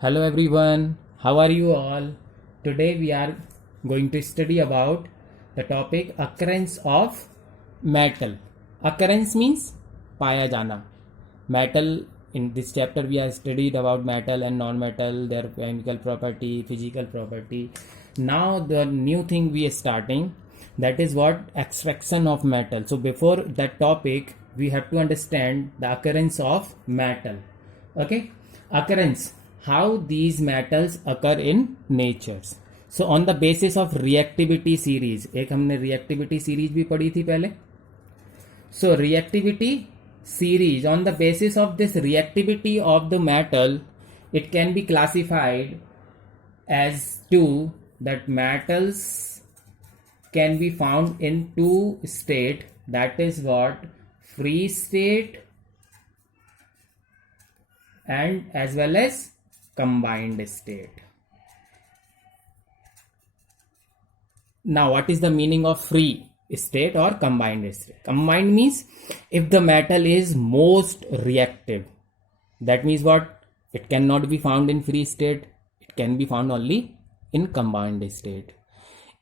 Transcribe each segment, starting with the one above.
Hello everyone, how are you all? Today we are going to study about the topic occurrence of metal. Occurrence means paya jana. Metal, in this chapter we have studied about metal and non-metal, their chemical property, physical property. Now the new thing we are starting, that is what extraction of metal. So before that topic we have to understand the occurrence of metal. Okay, occurrence, how these metals occur in nature. So on the basis of reactivity series, एक हमने reactivity series भी पढ़ी थी पहले. So reactivity series, on the basis of this reactivity of the metal, it can be classified as two, that metals can be found in two state, that is what free state and as well as combined state. Now what is the meaning of free state or combined state? Combined means if the metal is most reactive, that means what, it cannot be found in free state, it can be found only in combined state.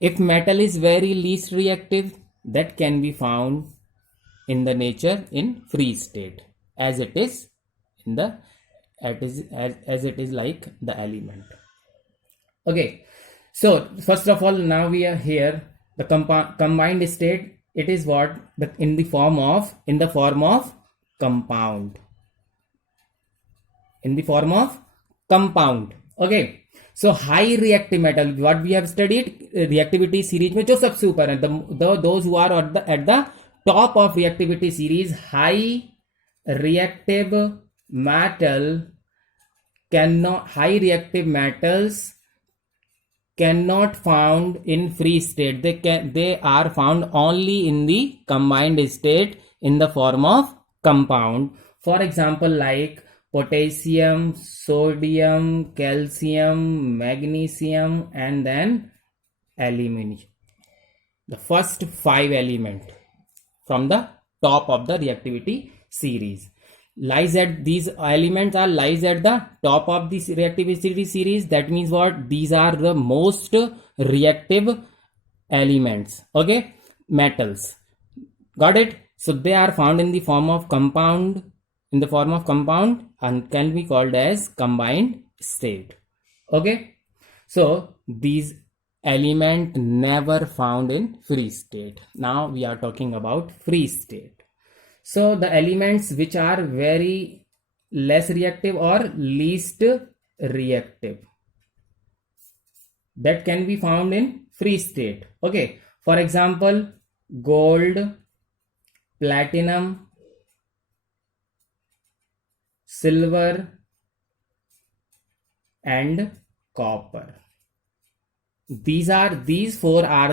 If metal is very least reactive, that can be found in the nature in free state, as it is in the as it is like the element. Okay, so first of all, now we are here, the combined state, it is what, in the form of compound, in the form of compound. Okay, so high reactive metal, what we have studied reactivity series में जो सबसे ऊपर है, those who are at the top of reactivity series, high reactive metal cannot, high reactive metals cannot found in free state, they are found only in the combined state in the form of compound. For example, like potassium, sodium, calcium, magnesium, and then aluminum, the first 5 elements from the top of the reactivity series. Lies at these elements are lies at the top of this reactivity series. That means what, these are the most reactive elements. Okay, metals, got it? So they are found in the form of compound, and can be called as combined state. Okay, so these element never found in free state. Now we are talking about free state. So the elements which are very less reactive or least reactive, that can be found in free state. Okay, for example, gold, platinum, silver, and copper. These four are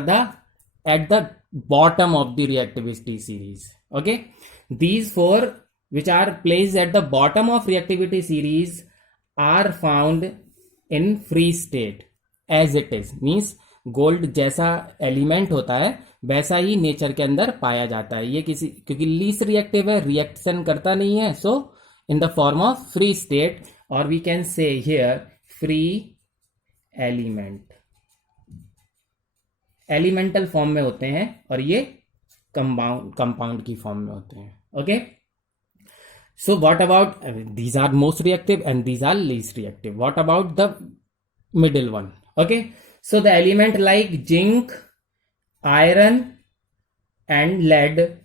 at the bottom of the reactivity series. Okay, these four which are placed at the bottom of reactivity series are found in free state as it is. Means gold जैसा element होता है वैसा ही nature के अंदर पाया जाता है. ये किसी, क्योंकि लीस्ट रिएक्टिव है, रिएक्शन करता नहीं है, so in the form of free state, और we can say here free element, elemental form में होते हैं, और ये कंपाउंड की फॉर्म में होते हैं. Okay, so what about these are most reactive and these are least reactive. What about the middle one? Okay, so the element like zinc, iron, and lead.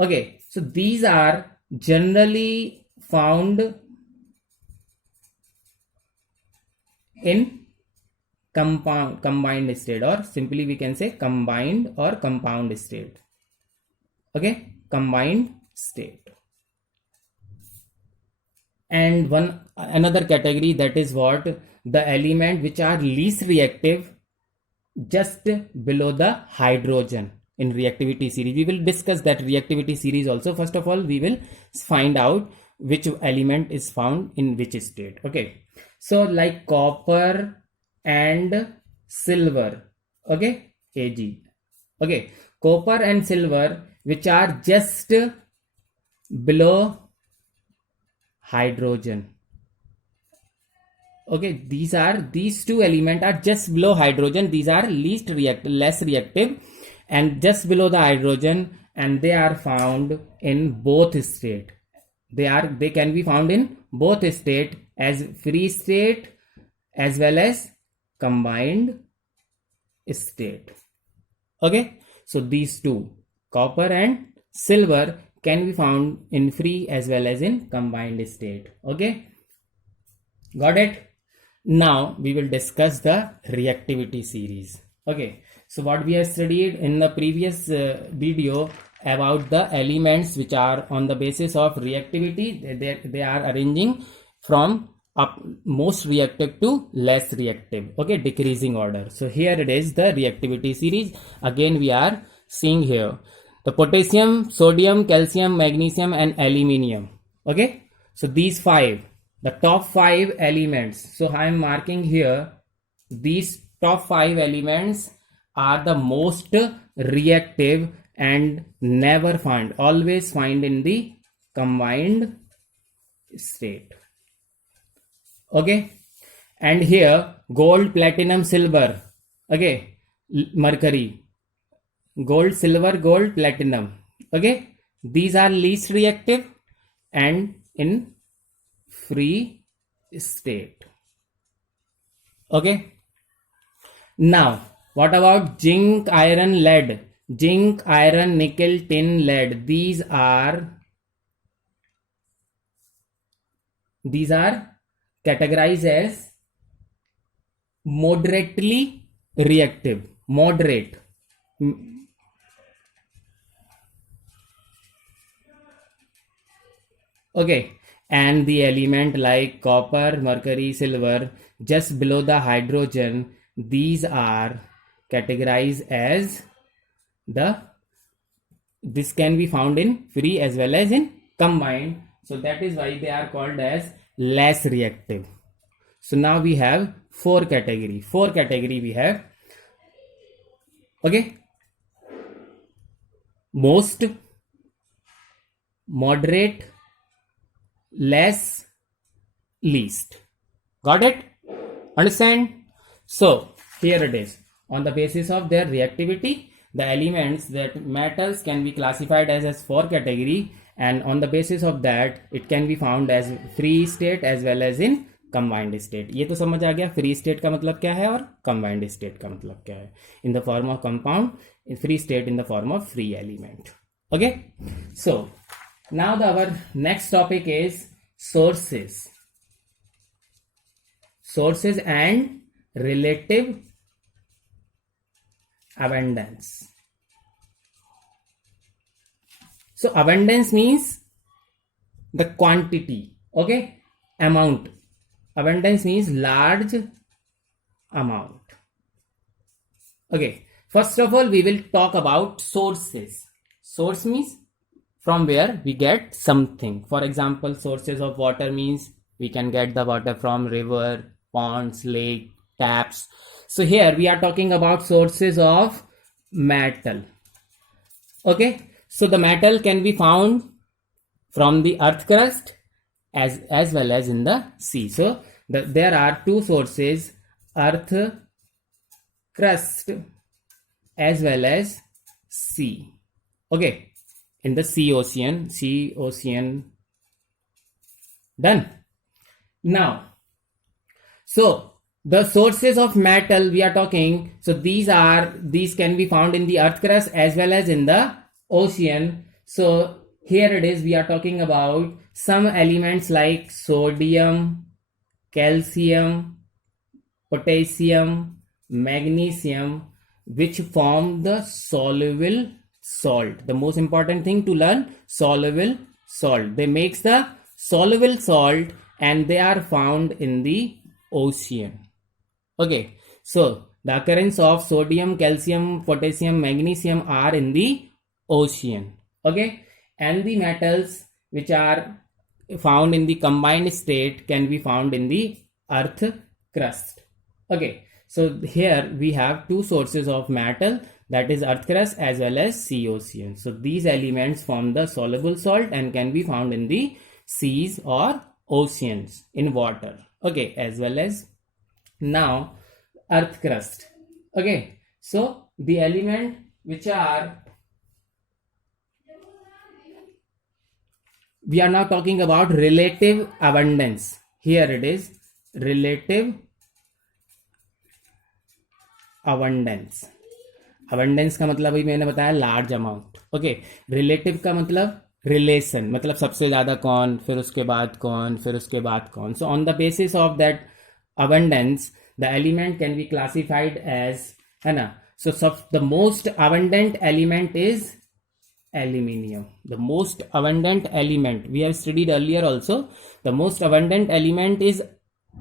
Okay, so these are generally found in combined state, or simply we can say combined or compound state. Okay, combined state. And another category, that is what, the element which are least reactive, just below the hydrogen in reactivity series. We will discuss that reactivity series also. First of all, we will find out which element is found in which state. Okay, so like copper and silver. Okay, Ag. Okay, copper and silver which are just below hydrogen. Okay, these two elements are just below hydrogen. These are less reactive, and just below the hydrogen, and they are found in both state. They can be found in both state, as free state as well as combined state. Okay, so these two, copper and silver, can be found in free as well as in combined state. Okay, got it? Now we will discuss the reactivity series. Okay, so what we have studied in the previous video about the elements which are on the basis of reactivity, they are arranging from most reactive to less reactive. Okay, decreasing order. So here it is, the reactivity series. Again we are seeing here the potassium, sodium, calcium, magnesium and aluminium. Okay, so these five, the top 5 elements. So I am marking here, these top 5 elements are the most reactive and never find, always find in the combined state. Okay, and here gold, platinum, silver, okay, mercury, gold, silver, gold, platinum. Okay, these are least reactive and in free state. Okay, now what about zinc, iron, lead? Zinc, iron, nickel, tin, lead, these are categorized as moderately reactive. Moderate. Okay, and the element like copper, mercury, silver, just below the hydrogen, these are categorized as this can be found in free as well as in combined. So that is why they are called as less reactive. So now we have four category we have. Okay, most, moderate, less, least. Got it? Understand? So here it is, on the basis of their reactivity, the elements, that metals can be classified as 4 category, and on the basis of that it can be found as free state as well as in combined state. ये तो समझ आ गया free state का मतलब क्या है और combined state का मतलब क्या है. In the form of compound, in free state in the form of free element. Okay, so now our next topic is sources and relative abundance. So abundance means the quantity. Okay, amount. Abundance means large amount. Okay, first of all we will talk about sources. Source means from where we get something. For example, sources of water means we can get the water from river, ponds, lake, taps. So here we are talking about sources of metal. Okay, so the metal can be found from the earth crust as well as in the sea. So there are two sources, earth crust as well as sea. Okay, in the sea ocean. Done. Now, so the sources of metal we are talking, so these can be found in the earth crust as well as in the ocean. So here it is, we are talking about some elements like sodium, calcium, potassium, magnesium, which form the soluble salt. The most important thing to learn, soluble salt. They makes the soluble salt and they are found in the ocean. Okay, so the occurrence of sodium, calcium, potassium, magnesium are in the ocean. Okay, and the metals which are found in the combined state can be found in the earth crust. Okay, so here we have two sources of metal, that is earth crust as well as sea ocean. So these elements form the soluble salt and can be found in the seas or oceans in water. okay, as well as now earth crust. Okay, so the element which are, we are now talking about relative abundance. Here it is, relative abundance. abundance का मतलब अभी मैंने बताया large amount. Okay, relative का मतलब relation, मतलब सबसे ज्यादा कौन, फिर उसके बाद कौन, फिर उसके बाद कौन. So on the basis of that abundance the element can be classified as, है ना. So the most abundant element is aluminium. The most abundant element, we have studied earlier also, the most abundant element is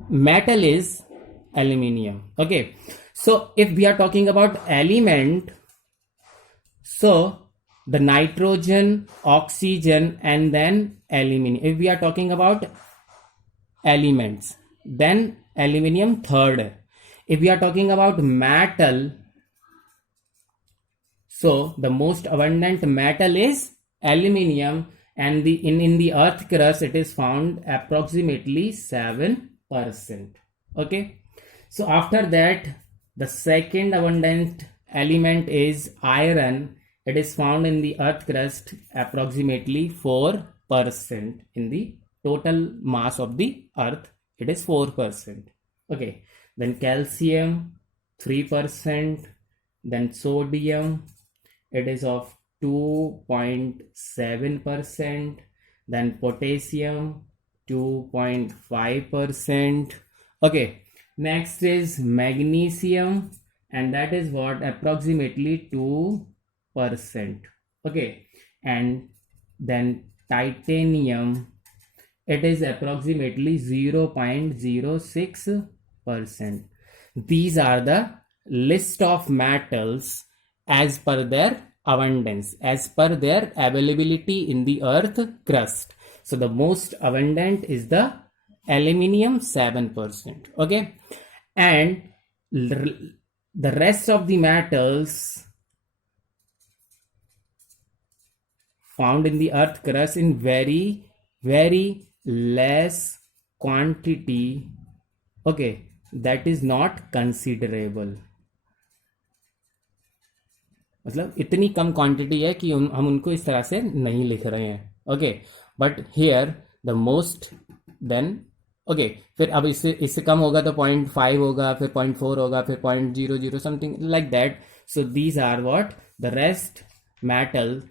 metal is aluminium. Okay, so if we are talking about element, so the nitrogen, oxygen, and then aluminium. If we are talking about elements, then aluminium third. If we are talking about metal, so the most abundant metal is aluminium, and in the earth crust it is found approximately 7%. Okay, so after that the second abundant element is iron. It is found in the earth crust approximately 4%. In the total mass of the earth it is 4%. Okay, then calcium 3%, then sodium it is of 2.7%, then potassium 2.5%. Okay, next is magnesium, and that is what, approximately 2%. Okay, and then titanium, it is approximately 0.06%. These are the list of metals as per their abundance, as per their availability in the earth crust. So the most abundant is the aluminium, 7%. Okay, and the rest of the metals found in the earth crust in very less quantity. Okay, that is not considerable. मतलब इतनी कम quantity है कि हम उनको इस तरह से नहीं लिख रहे हैं. Okay, but here the most, then okay, फिर अब इससे कम होगा तो 0.5 होगा, फिर 0.4 होगा, फिर 0.00 something like that. So these are what the rest metal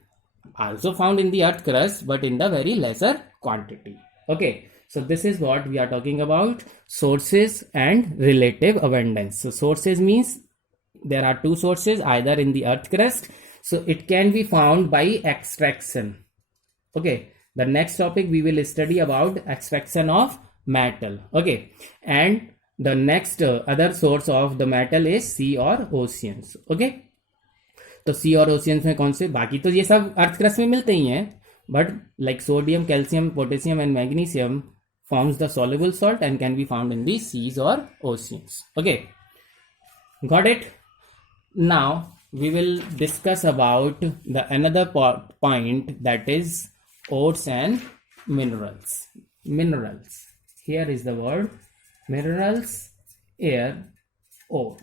also found in the earth crust but in the very lesser quantity. Okay, so this is what we are talking about, sources and relative abundance. So sources means there are two sources either in the earth crust, so it can be found by extraction. Okay, the next topic we will study about extraction of metal. Okay, and the next other source of the metal is sea or oceans. Okay, तो सी और oceans में कौन से, बाकी तो ये सब earth crust में मिलते ही हैं, but like sodium, calcium, potassium and magnesium forms the soluble salt and can be found in the seas or oceans. Okay, got it. Now we will discuss about the another point, that is ores and minerals. Minerals, here is the word minerals, air, ore.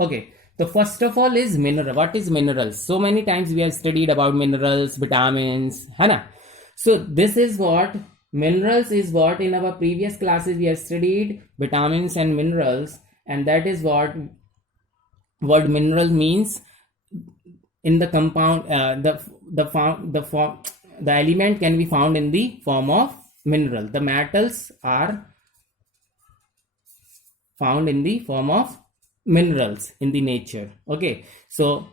Okay, so first of all is mineral. What is minerals? So many times we have studied about minerals, vitamins, है ना. So this is what minerals is, what in our previous classes we have studied vitamins and minerals, and that is what word mineral means. In the compound, the element can be found in the form of mineral. The metals are found in the form of minerals in the nature. Okay, so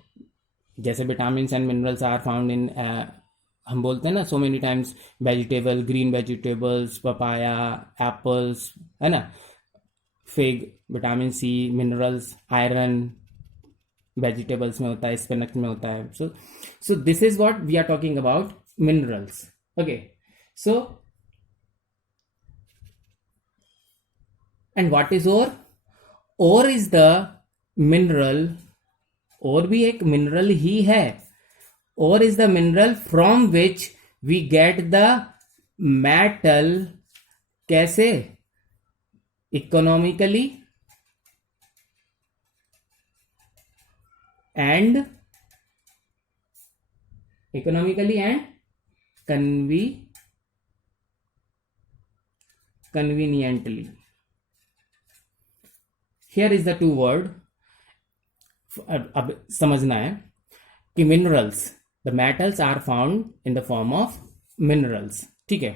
जैसे vitamins and minerals are found in हम बोलते हैं ना so many times vegetable, green vegetables, papaya, apples, है ना, fig, vitamin C, minerals, iron vegetables में होता है, spinach में होता है. So this is what we are talking about, minerals. Okay, so and what is ore? Ore is the mineral, और भी एक मिनरल ही है. Ore is the mineral from which we get the metal. कैसे? Economically and conveniently. Here is the two word. अब समझना है कि minerals, the metals are found in the form of minerals. ठीक है.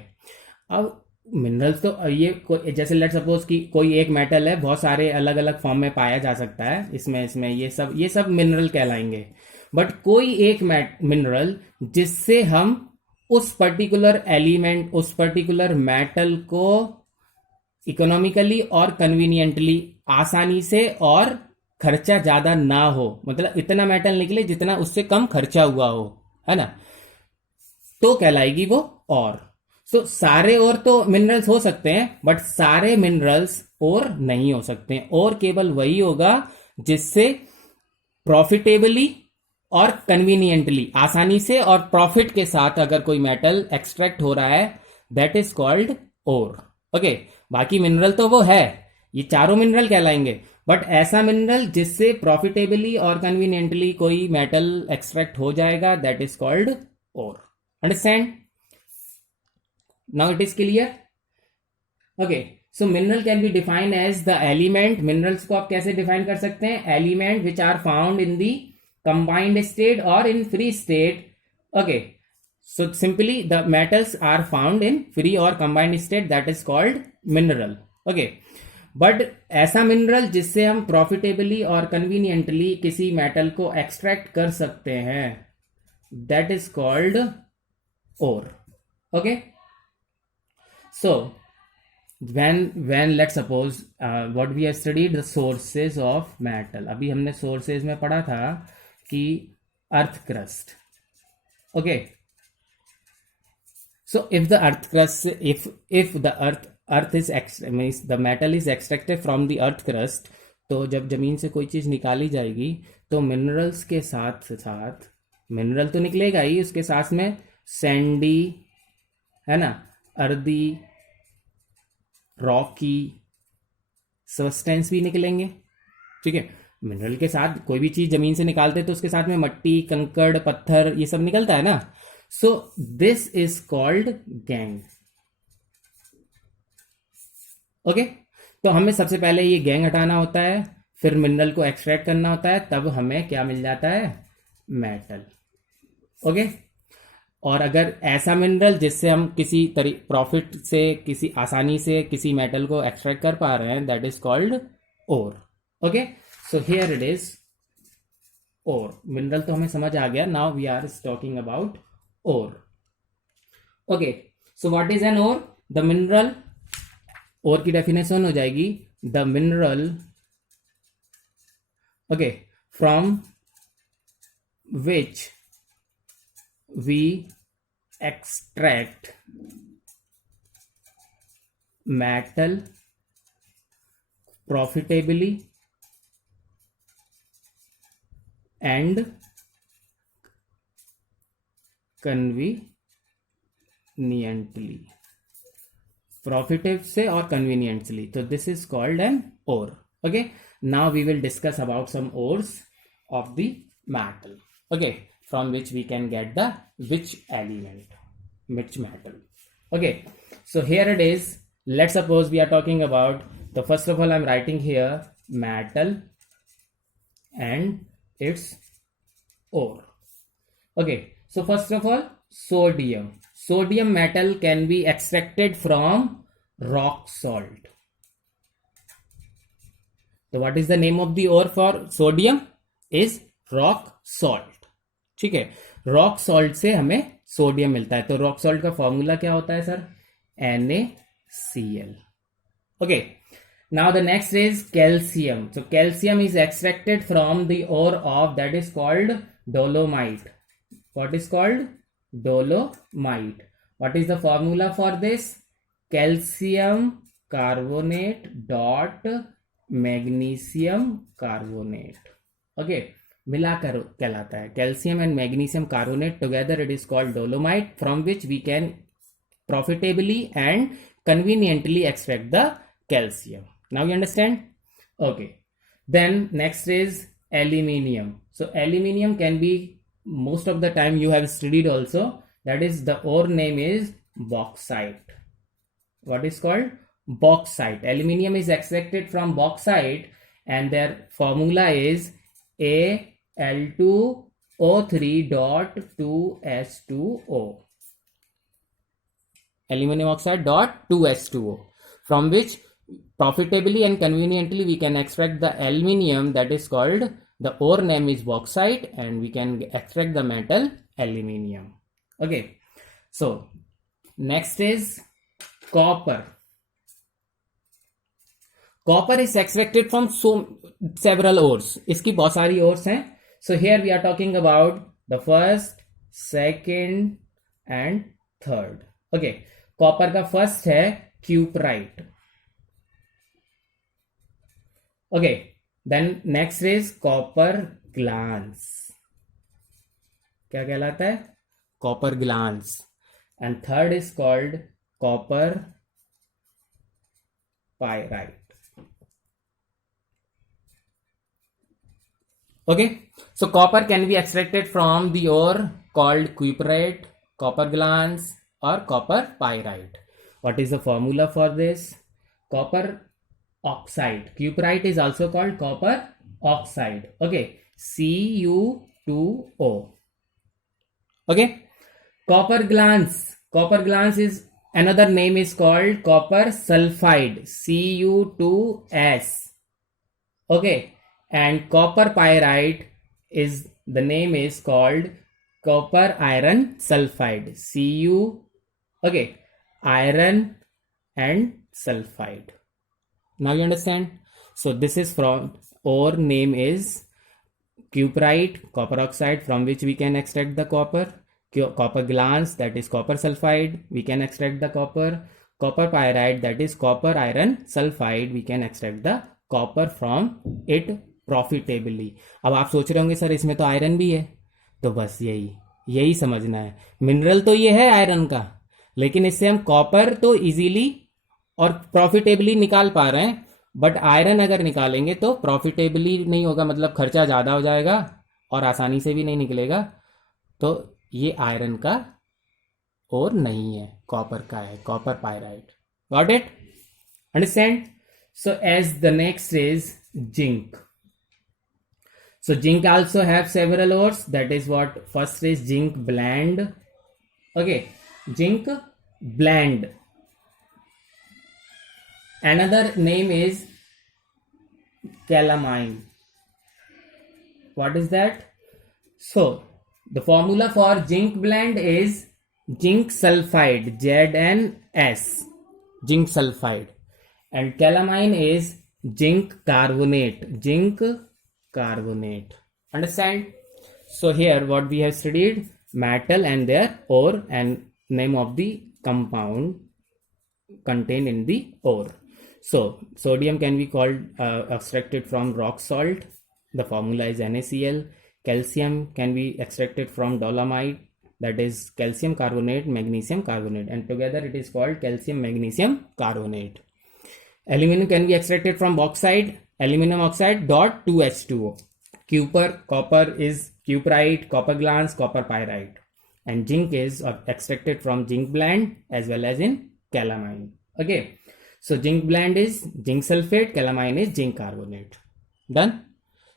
अब मिनरल्स तो ये जैसे लेट सपोज कि कोई एक मेटल है, बहुत सारे अलग अलग फॉर्म में पाया जा सकता है, इसमें ये सब मिनरल कहलाएंगे. बट कोई एक मिनरल जिससे हम उस पर्टिकुलर एलिमेंट, उस पर्टिकुलर मेटल को इकोनॉमिकली और कन्वीनियंटली, आसानी से और खर्चा ज्यादा ना हो, मतलब इतना मेटल निकले जितना उससे कम खर्चा हुआ हो, है ना, तो कहलाएगी वो और. सो सारे और तो मिनरल्स हो सकते हैं, बट सारे मिनरल्स और नहीं हो सकते हैं. और केवल वही होगा जिससे प्रॉफिटेबली और कन्वीनियंटली, आसानी से और प्रॉफिट के साथ अगर कोई मेटल एक्सट्रैक्ट हो रहा है, that is called ore. Okay. बाकी मिनरल तो वो है, ये चारों मिनरल कहलाएंगे, बट ऐसा मिनरल जिससे प्रॉफिटेबली और कन्वीनियंटली कोई मेटल एक्सट्रैक्ट हो जाएगा, that is called ore. Understand? Now it is clear. Okay. So mineral can be defined as the element. Minerals को आप कैसे डिफाइन कर सकते हैं? Element which are found in the combined state or in free state. Okay, so simply the metals are found in free or combined state, that is called mineral. Okay, but ऐसा mineral जिससे हम profitably और conveniently किसी metal को extract कर सकते हैं, that is called ore. Okay, so when let's suppose what we have studied the sources of metal. अभी हमने sources में पढ़ा था कि earth crust. Okay. So if the earth crust, if the earth is means the metal is extracted from the earth crust, तो जब जमीन से कोई चीज निकाली जाएगी तो मिनरल्स के साथ साथ, मिनरल तो निकलेगा ही, उसके साथ में सैंडी, है ना, अर्दी, रॉकी सब्सटेंस भी निकलेंगे. ठीक है. मिनरल के साथ कोई भी चीज जमीन से निकालते तो उसके साथ में मट्टी, कंकड़, पत्थर, ये सब निकलता है ना. So this is called gang. Okay. तो हमें सबसे पहले ये गैंग हटाना होता है, फिर मिनरल को एक्सट्रैक्ट करना होता है, तब हमें क्या मिल जाता है? मेटल. ओके. और अगर ऐसा मिनरल जिससे हम किसी प्रॉफिट से, किसी आसानी से किसी मेटल को एक्सट्रैक्ट कर पा रहे हैं, that is called ore. Okay. So here it is ore. Mineral तो हमें समझ आ गया. Now we are talking about ore. Okay. So what is an ore? The mineral. ore की definition हो जाएगी the mineral. Okay. From which we extract metal profitably and conveniently. प्रॉफिटिव से और conveniently. तो this is called an ore. Okay. Now we will discuss about some ores of the metal. Okay. From which we can get the which element, which metal. Okay. So here it is. Let suppose we are talking about, तो first of all I am writing here metal and its ore. Okay, so first of all, sodium. Sodium metal can be extracted from rock salt. So what is the name of the ore for sodium? Is rock salt. ठीक है. Rock salt से हमें sodium मिलता है. तो rock salt का formula क्या होता है sir? NaCl. Okay. Now the next is calcium. So calcium is extracted from the ore of, that is called dolomite. What is called? Dolomite. What is the formula for this? Calcium carbonate dot magnesium carbonate. Okay. मिलाकर कहलाता है. Calcium and magnesium carbonate together, it is called dolomite, from which we can profitably and conveniently extract the calcium. Now you understand? Okay. Then next is aluminium. So aluminium can be, most of the time you have studied also, that is the ore name is bauxite. What is called? Bauxite. Aluminium is extracted from bauxite and their formula is Al2O3.2S2O. Aluminum oxide dot 2S2O, from which profitably and conveniently we can extract the aluminium, that is called, the ore name is bauxite, and we can extract the metal aluminium. Okay, so next is copper. Copper is extracted from several ores. इसकी बहुत सारी ores हैं. So here we are talking about the first, second and third. Okay, copper का first है cuprite. Okay, then next is copper glance. क्या कहलाता है? Copper glance. And third is called copper pyrite. Okay, so copper can be extracted from the ore called cuprate, copper glans or copper pyrite. What is the formula for this? Copper oxide. Cuprite is also called copper oxide. Okay, Cu2O. Okay, copper glans. Copper glans is another name is called copper sulfide, Cu2S. Okay, and copper pyrite is, the name is called copper iron sulfide, Cu. Okay, iron and sulfide. Now you understand? So this is from ore name is cuprite, copper oxide, from which we can extract the copper. Copper glans, that is copper sulfide, we can extract the copper. Copper pyrite, that is copper iron sulfide, we can extract the copper from it profitably. अब आप सोच रहे होंगे sir इसमें तो iron भी है. तो बस यही समझना है. मिनरल तो ये है आयरन का, लेकिन इससे हम कॉपर तो इजीली और प्रॉफिटेबली निकाल पा रहे हैं, बट आयरन अगर निकालेंगे तो प्रॉफिटेबली नहीं होगा, मतलब खर्चा ज़्यादा हो जाएगा और आसानी से भी नहीं निकलेगा. तो ये आयरन का और नहीं है, कॉपर का है, copper pyrite. Got it? Understand? So as the next is zinc. So zinc also have several ores. That is what first is zinc blende. Okay, zinc blende. Another name is calamine. What is that? So the formula for zinc blende is zinc sulfide, ZnS, zinc sulfide, and calamine is zinc carbonate, zinc carbonate. Understand? So here what we have studied, metal and their ore and name of the compound contained in the ore. So sodium can be called extracted from rock salt, the formula is NaCl. Calcium can be extracted from dolomite, that is calcium carbonate, magnesium carbonate, and together it is called calcium magnesium carbonate. Aluminum can be extracted from bauxite, aluminum oxide dot 2H2O. Copper is cuprite, copper glans, copper pyrite, and zinc is extracted from zinc blende as well as in calamine. Okay, so zinc blende is zinc sulfate, calamine is zinc carbonate. Done?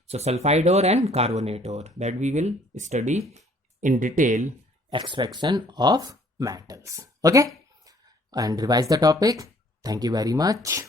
So sulfide ore and carbonate ore, that we will study in detail extraction of metals. Okay, and revise the topic. Thank you very much.